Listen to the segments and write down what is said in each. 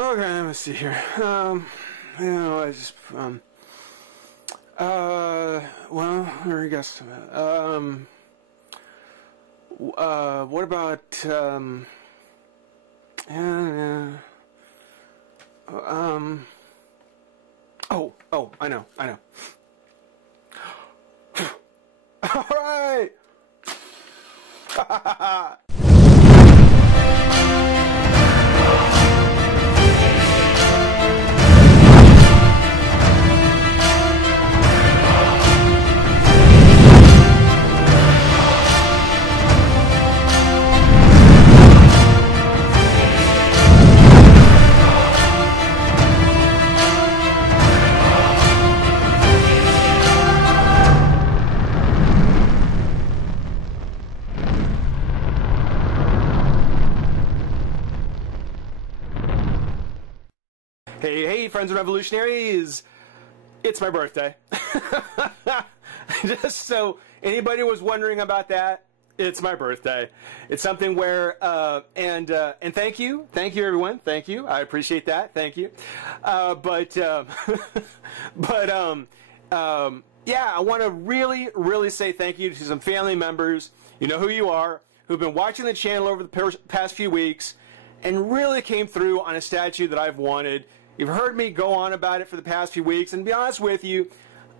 Okay, let me see here. I just, well, I guess, what about, I know. All right. Hey, friends and revolutionaries! It's my birthday. Just so anybody was wondering about that, it's my birthday. It's something where, and thank you everyone, thank you. I appreciate that, thank you. Yeah, I want to really say thank you to some family members. You know who you are, who've been watching the channel over the past few weeks, and really came through on a statue that I've wanted. You've heard me go on about it for the past few weeks, and to be honest with you,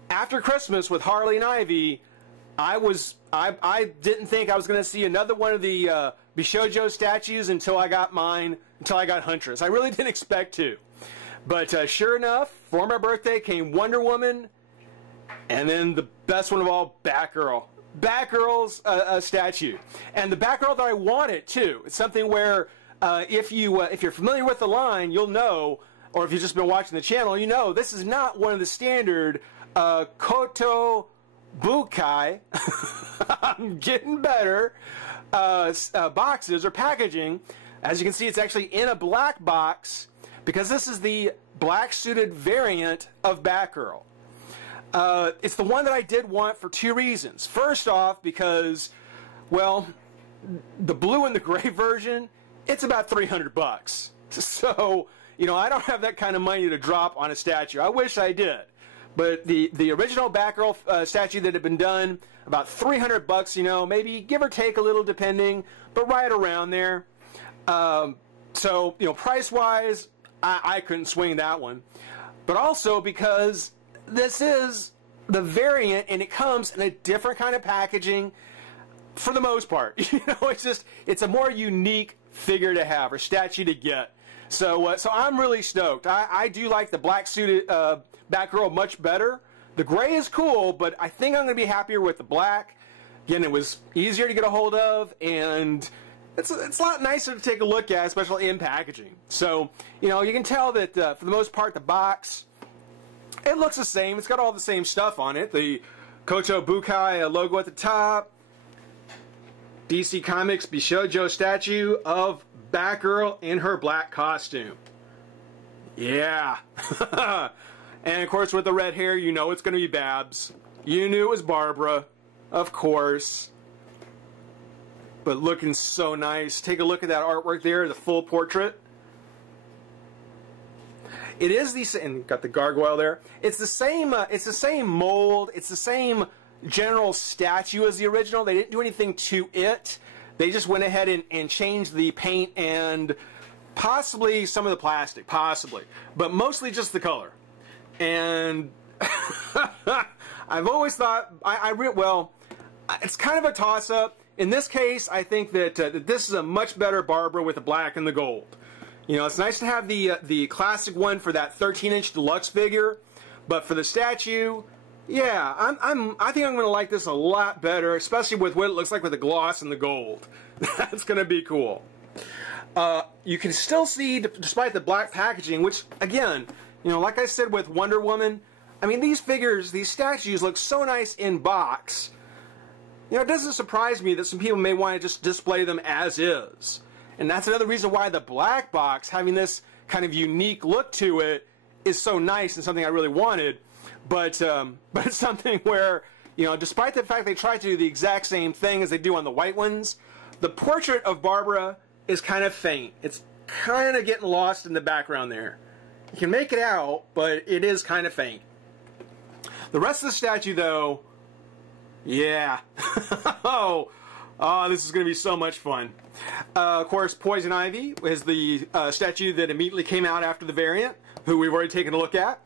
after Christmas with Harley and Ivy, I didn't think I was going to see another one of the Bishoujo statues until I got mine, until I got Huntress. I really didn't expect to. But sure enough, for my birthday came Wonder Woman, and then the best one of all, Batgirl. Batgirl's statue. And the Batgirl that I wanted, too. It's something where if you're familiar with the line, you'll know, or if you've just been watching the channel, you know this is not one of the standard Koto Bukai, I'm getting better, boxes or packaging. As you can see, it's actually in a black box because this is the black suited variant of Batgirl. It's the one that I did want for two reasons. First off, because, well, the blue and the gray version, it's about 300 bucks. So, you know, I don't have that kind of money to drop on a statue. I wish I did. But the original Batgirl statue that had been done, about 300 bucks, you know, maybe give or take a little depending, but right around there. So, you know, price-wise, I couldn't swing that one. But also because this is the variant and it comes in a different kind of packaging for the most part. You know, it's a more unique figure to have or statue to get. So I'm really stoked. I do like the black suited Batgirl much better. The gray is cool, but I think I'm going to be happier with the black. Again, it was easier to get a hold of, and it's a lot nicer to take a look at, especially in packaging. So, you know, you can tell that for the most part, the box, it looks the same. It's got all the same stuff on it. The Koto Bukai logo at the top. DC Comics Bishoujo statue of Batgirl in her black costume. Yeah. And of course with the red hair, you know it's going to be Babs. You knew it was Barbara, of course. But looking so nice. Take a look at that artwork there, the full portrait. It is the same, and got the gargoyle there. It's the same mold, it's the same general statue as the original. They didn't do anything to it. They just went ahead and changed the paint and possibly some of the plastic, possibly. But mostly just the color. And I've always thought, well, it's kind of a toss-up. In this case, I think that this is a much better Barbara with the black and the gold. You know, it's nice to have the classic one for that 13-inch deluxe figure. But for the statue, yeah, I think I'm going to like this a lot better, especially with what it looks like with the gloss and the gold. That's going to be cool. You can still see, despite the black packaging, which, again, you know, like I said with Wonder Woman, I mean, these figures, these statues look so nice in box. You know, it doesn't surprise me that some people may want to just display them as is. And that's another reason why the black box, having this kind of unique look to it, is so nice and something I really wanted. But it's something where, you know, despite the fact they try to do the exact same thing as they do on the white ones, the portrait of Barbara is kind of faint. It's kind of getting lost in the background there. You can make it out, but it is kind of faint. The rest of the statue, though, yeah. Oh, this is going to be so much fun. Of course, Poison Ivy is the statue that immediately came out after the variant, who we've already taken a look at.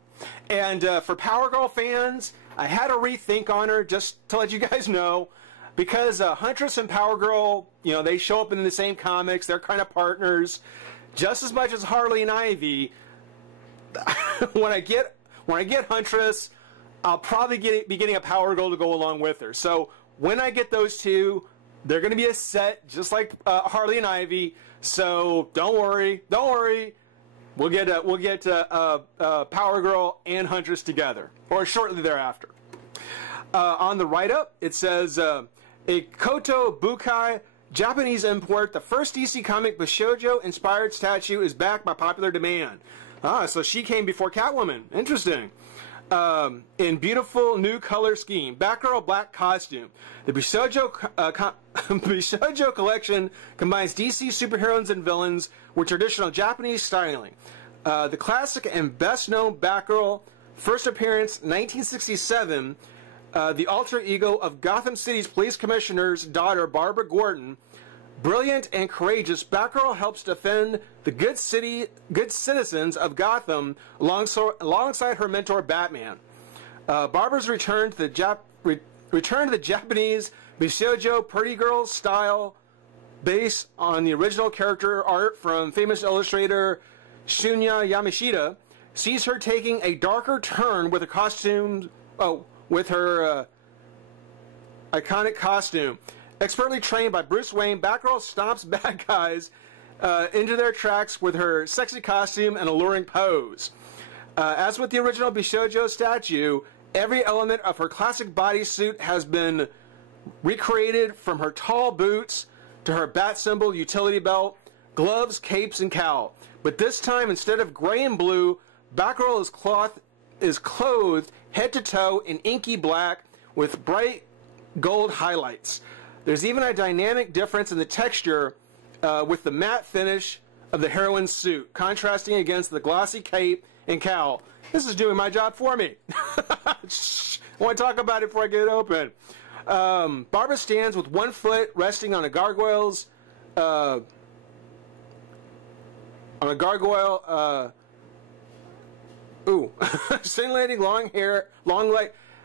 And for Power Girl fans, I had a rethink on her, just to let you guys know, because Huntress and Power Girl, you know, they show up in the same comics. They're kind of partners, just as much as Harley and Ivy. when I get Huntress, I'll probably be getting a Power Girl to go along with her. So when I get those two, they're going to be a set, just like Harley and Ivy. So don't worry. We'll get Power Girl and Huntress together, or shortly thereafter. On the write-up, it says, a Koto Bukai Japanese import, the first DC comic Bishoujo-inspired statue is back by popular demand. Ah, so she came before Catwoman. Interesting. In beautiful new color scheme. Batgirl black costume. The Bishoujo collection combines DC superheroes and villains with traditional Japanese styling. The classic and best known Batgirl, first appearance 1967, the alter ego of Gotham City's police commissioner's daughter Barbara Gordon. Brilliant and courageous, Batgirl helps defend the good citizens of Gotham alongside her mentor Batman. Barbara's return to the Japanese Bishoujo pretty girl style, based on the original character art from famous illustrator Shunya Yamashita, sees her taking a darker turn with her costume. With her iconic costume. Expertly trained by Bruce Wayne, Batgirl stomps bad guys into their tracks with her sexy costume and alluring pose. As with the original Bishoujo statue, every element of her classic bodysuit has been recreated, from her tall boots to her bat symbol utility belt, gloves, capes, and cowl. But this time, instead of gray and blue, Batgirl is clothed head to toe in inky black with bright gold highlights. There's even a dynamic difference in the texture with the matte finish of the heroine's suit, contrasting against the glossy cape and cowl. This is doing my job for me. I want to talk about it before I get it open. Barbara stands with one foot resting on a gargoyle, simulating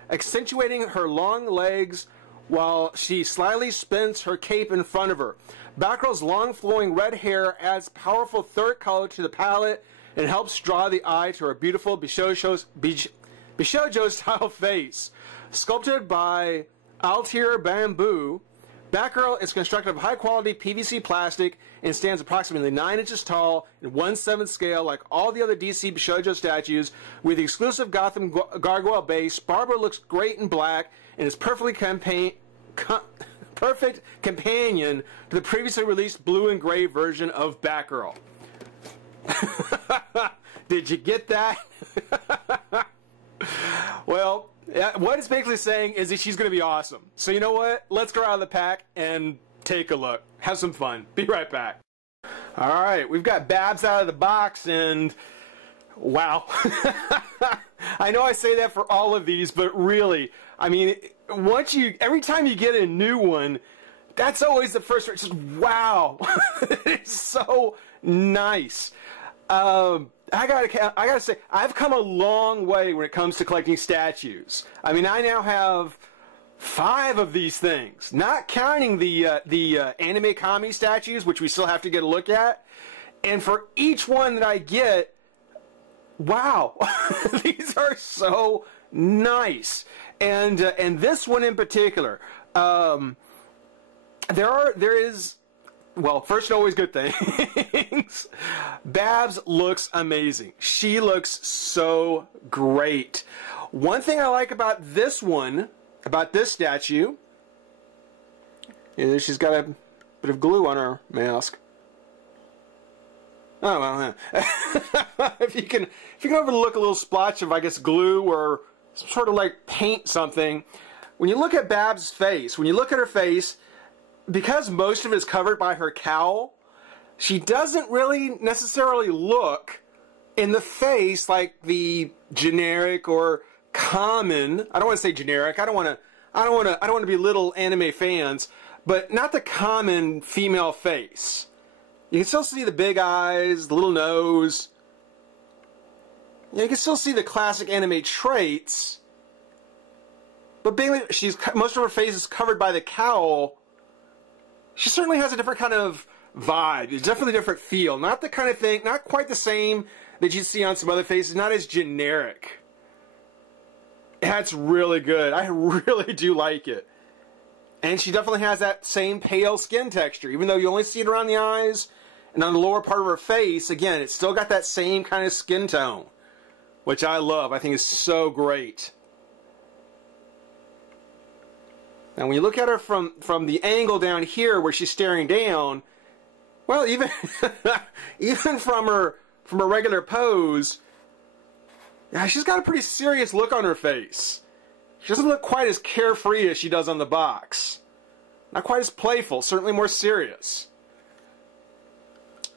accentuating her long legs while she slyly spins her cape in front of her. Batgirl's long flowing red hair adds powerful third color to the palette and helps draw the eye to her beautiful Bishoujo style face. Sculpted by Altair Bamboo, Batgirl is constructed of high quality PVC plastic and stands approximately 9 inches tall in 1/7 scale like all the other DC Bishoujo statues. With the exclusive Gotham gargoyle base, Barbara looks great in black and is perfect companion to the previously released blue and gray version of Batgirl. Did you get that? Well, what it's basically saying is that she's going to be awesome. So you know what? Let's go out of the pack and take a look. Have some fun. Be right back. Alright, we've got Babs out of the box, and wow. I know I say that for all of these, but really, I mean, every time you get a new one, that's always the first. It's just wow. It's so nice. I gotta say, I've come a long way when it comes to collecting statues. I mean, I now have 5 of these things, not counting the anime kami statues, which we still have to get a look at. And for each one that I get, wow, these are so nice. And this one in particular, well, first, always good things. Babs looks amazing. She looks so great. One thing I like about this one, about this statue, is she's got a bit of glue on her mask. Oh, well, if you can overlook a little splotch of, I guess, glue or sort of like paint something, when you look at Babs' face, when you look at her face, because most of it is covered by her cowl, she doesn't really necessarily look in the face like the generic or common. I don't want to say generic. I don't want to belittle anime fans, but not the common female face. You can still see the big eyes, the little nose. You can still see the classic anime traits. But being that most of her face is covered by the cowl, she certainly has a different kind of vibe. It's definitely a different feel. Not the kind of thing, not quite the same that you see on some other faces. Not as generic. That's really good. I really do like it. And she definitely has that same pale skin texture. Even though you only see it around the eyes and on the lower part of her face, again, it's still got that same kind of skin tone, which I love. I think is so great. Now, when you look at her from the angle down here where she's staring down, well, even even from her regular pose, yeah, she's got a pretty serious look on her face. She doesn't look quite as carefree as she does on the box. Not quite as playful, certainly more serious.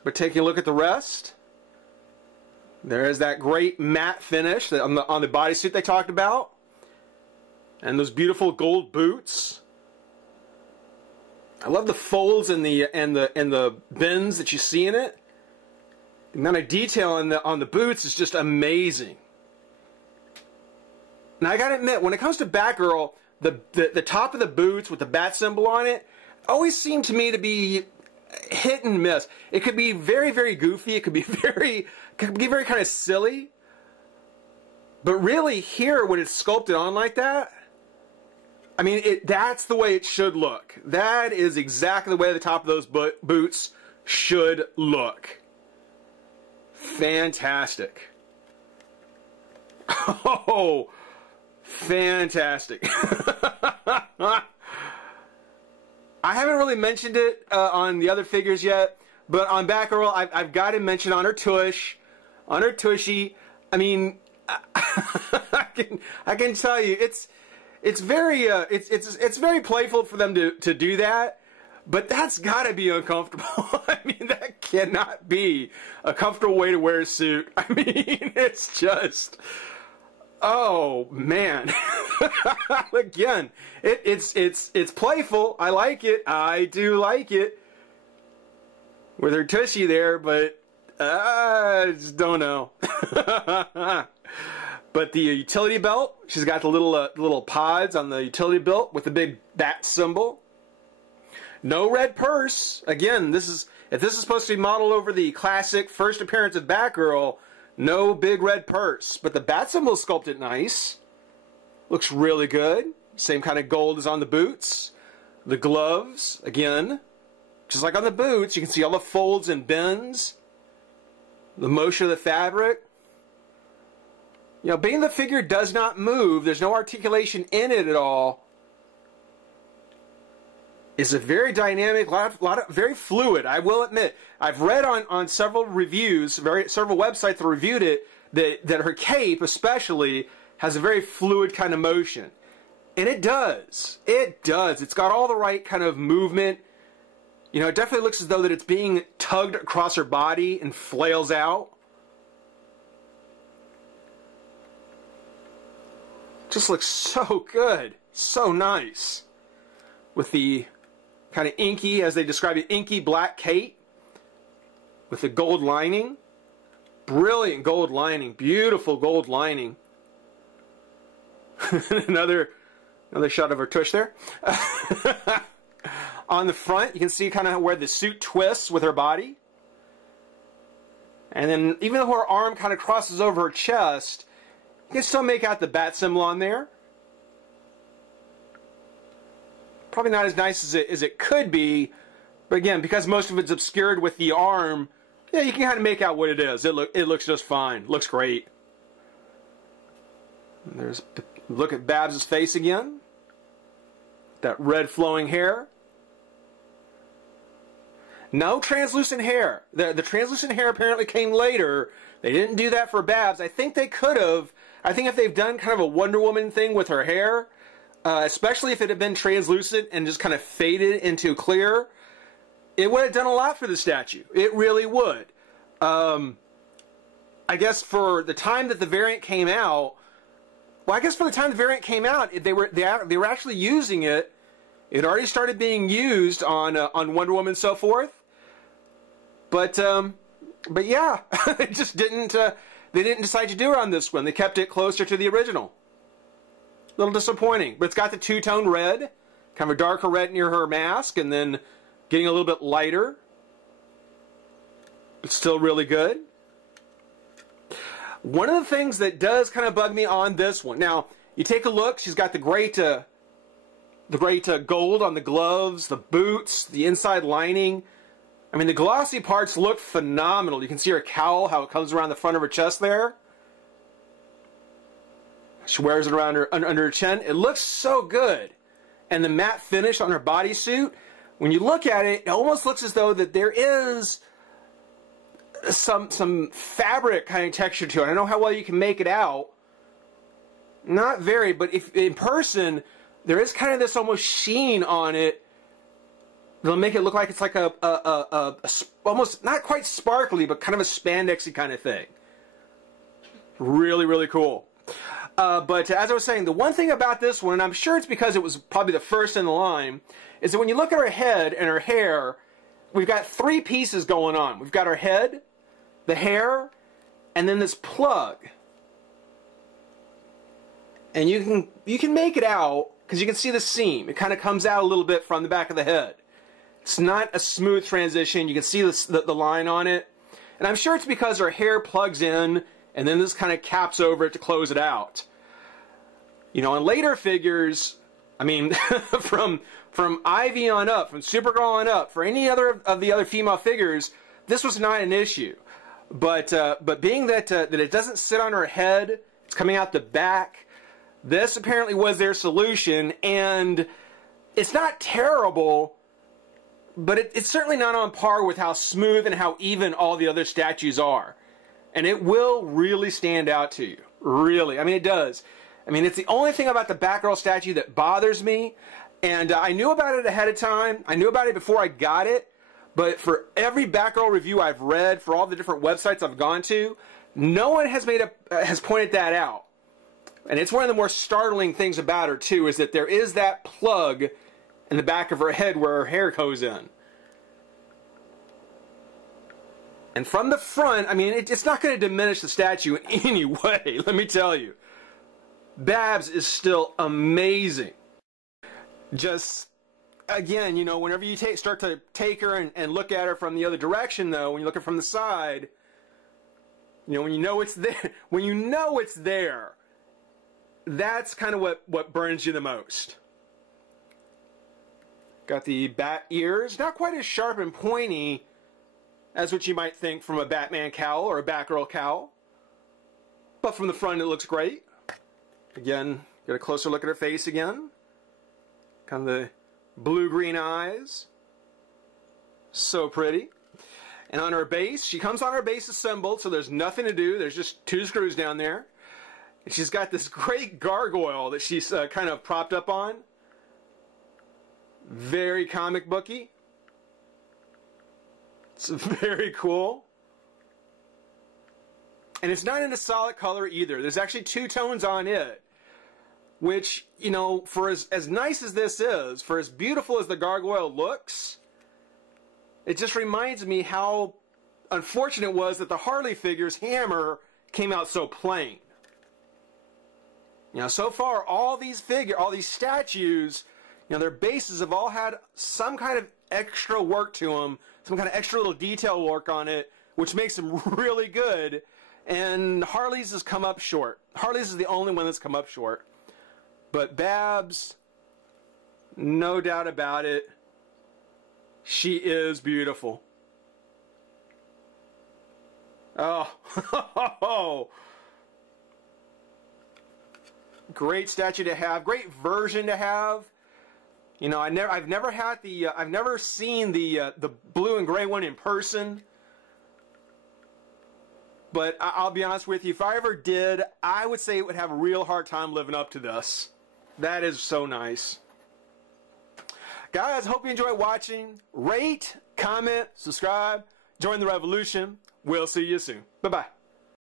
But taking a look at the rest, there is that great matte finish on the bodysuit they talked about. And those beautiful gold boots. I love the folds and the bends that you see in it. The amount of detail on the boots is just amazing. Now I gotta admit, when it comes to Batgirl, the top of the boots with the bat symbol on it always seem to me to be hit and miss. It could be very, very goofy. It could be very kind of silly. But really, here when it's sculpted on like that, I mean, that's the way it should look. That is exactly the way the top of those boots should look. Fantastic. Oh, fantastic. I haven't really mentioned it on the other figures yet, but on Batgirl, I've got to mention on her tush, on her tushy. I mean, I can tell you, it's very playful for them to do that, but that's got to be uncomfortable. I mean, that cannot be a comfortable way to wear a suit. I mean, it's just, oh man. Again, it's playful. I like it. I do like it with her tushy there, but I just don't know. But the utility belt, she's got the little pods on the utility belt with the big bat symbol. No red purse. Again, if this is supposed to be modeled over the classic first appearance of Batgirl, no big red purse. But the bat symbol is sculpted nice. Looks really good. Same kind of gold as on the boots. The gloves, again, just like on the boots, you can see all the folds and bends. The motion of the fabric. You know, being the figure does not move, there's no articulation in it at all. It's a very dynamic, very fluid, I will admit. I've read on several reviews, several websites that reviewed it, that her cape especially has a very fluid kind of motion. And it does. It does. It's got all the right kind of movement. You know, it definitely looks as though that it's being tugged across her body and flails out. Just looks so good. So nice. With the kind of inky, as they describe it, inky black cape. With the gold lining. Brilliant gold lining. Beautiful gold lining. Another shot of her tush there. On the front, you can see kind of where the suit twists with her body. And then, even though her arm kind of crosses over her chest, you can still make out the bat symbol on there. Probably not as nice as it could be, but again, because most of it's obscured with the arm, yeah, you can kind of make out what it is. It looks just fine. Looks great. And there's look at Babs' face again. That red flowing hair. No translucent hair. The translucent hair apparently came later. They didn't do that for Babs. I think they could have. I think if they've done kind of a Wonder Woman thing with her hair, especially if it had been translucent and just kind of faded into clear, it would have done a lot for the statue. It really would. I guess for the time that the variant came out, they were actually using it. It already started being used on Wonder Woman and so forth. But yeah, it just didn't. They didn't decide to do it on this one. They kept it closer to the original. A little disappointing, but it's got the two-tone red, kind of a darker red near her mask, and then getting a little bit lighter. It's still really good. One of the things that does kind of bug me on this one. Now, you take a look. She's got the great gold on the gloves, the boots, the inside lining. I mean, the glossy parts look phenomenal. You can see her cowl, how it comes around the front of her chest there. She wears it around her under her chin. It looks so good. And the matte finish on her bodysuit, when you look at it, it almost looks as though that there is some fabric kind of texture to it. I don't know how well you can make it out. Not very, but if in person, there is kind of this almost sheen on it. They'll make it look like it's like a almost not quite sparkly, but kind of a spandexy kind of thing. Really, really cool. But as I was saying, the one thing about this one, and I'm sure it's because it was probably the first in the line, is that when you look at her head and her hair, we've got three pieces going on. We've got her head, the hair, and then this plug. And you can make it out because you can see the seam. It kind of comes out a little bit from the back of the head. It's not a smooth transition. You can see the line on it. And I'm sure it's because her hair plugs in and then this kind of caps over it to close it out. You know, in later figures, I mean, from Ivy on up, from Supergirl on up, for any other of the other female figures, this was not an issue. But being that it doesn't sit on her head, it's coming out the back, this apparently was their solution, and it's not terrible, but it's certainly not on par with how smooth and how even all the other statues are. And it will really stand out to you. Really. I mean, it does. I mean, it's the only thing about the Batgirl statue that bothers me. And I knew about it ahead of time. I knew about it before I got it. But for every Batgirl review I've read, for all the different websites I've gone to, no one has pointed that out. And it's one of the more startling things about her, too, is that there is that plug in the back of her head where her hair goes in. And from the front, I mean, it's not going to diminish the statue in any way, let me tell you. Babs is still amazing. Just, again, you know, whenever you start to take her and look at her from the other direction, though, when you look at her from the side, you know, when you know it's there, that's kind of what burns you the most. Got the bat ears, not quite as sharp and pointy as what you might think from a Batman cowl or a Batgirl cowl. But from the front, it looks great. Again, get a closer look at her face again. Kind of the blue-green eyes. So pretty. And on her base, she comes on her base assembled, so there's nothing to do. There's just two screws down there. And she's got this great gargoyle that she's kind of propped up on. Very comic booky. It's very cool. And it's not in a solid color either. There's actually two tones on it. Which, you know, for as nice as this is, for as beautiful as the gargoyle looks, it just reminds me how unfortunate it was that the Harley figure's hammer came out so plain. You know, so far, all these statues, you know, their bases have all had some kind of extra work to them, some kind of extra little detail work on it, which makes them really good. And Harley's has come up short. Harley's is the only one that's come up short. But Babs, no doubt about it, she is beautiful. Oh, great statue to have, great version to have. You know, I've never seen the blue and gray one in person. But I'll be honest with you, if I ever did, I would say it would have a real hard time living up to this. That is so nice. Guys, hope you enjoy watching. Rate, comment, subscribe, join the revolution. We'll see you soon. Bye-bye.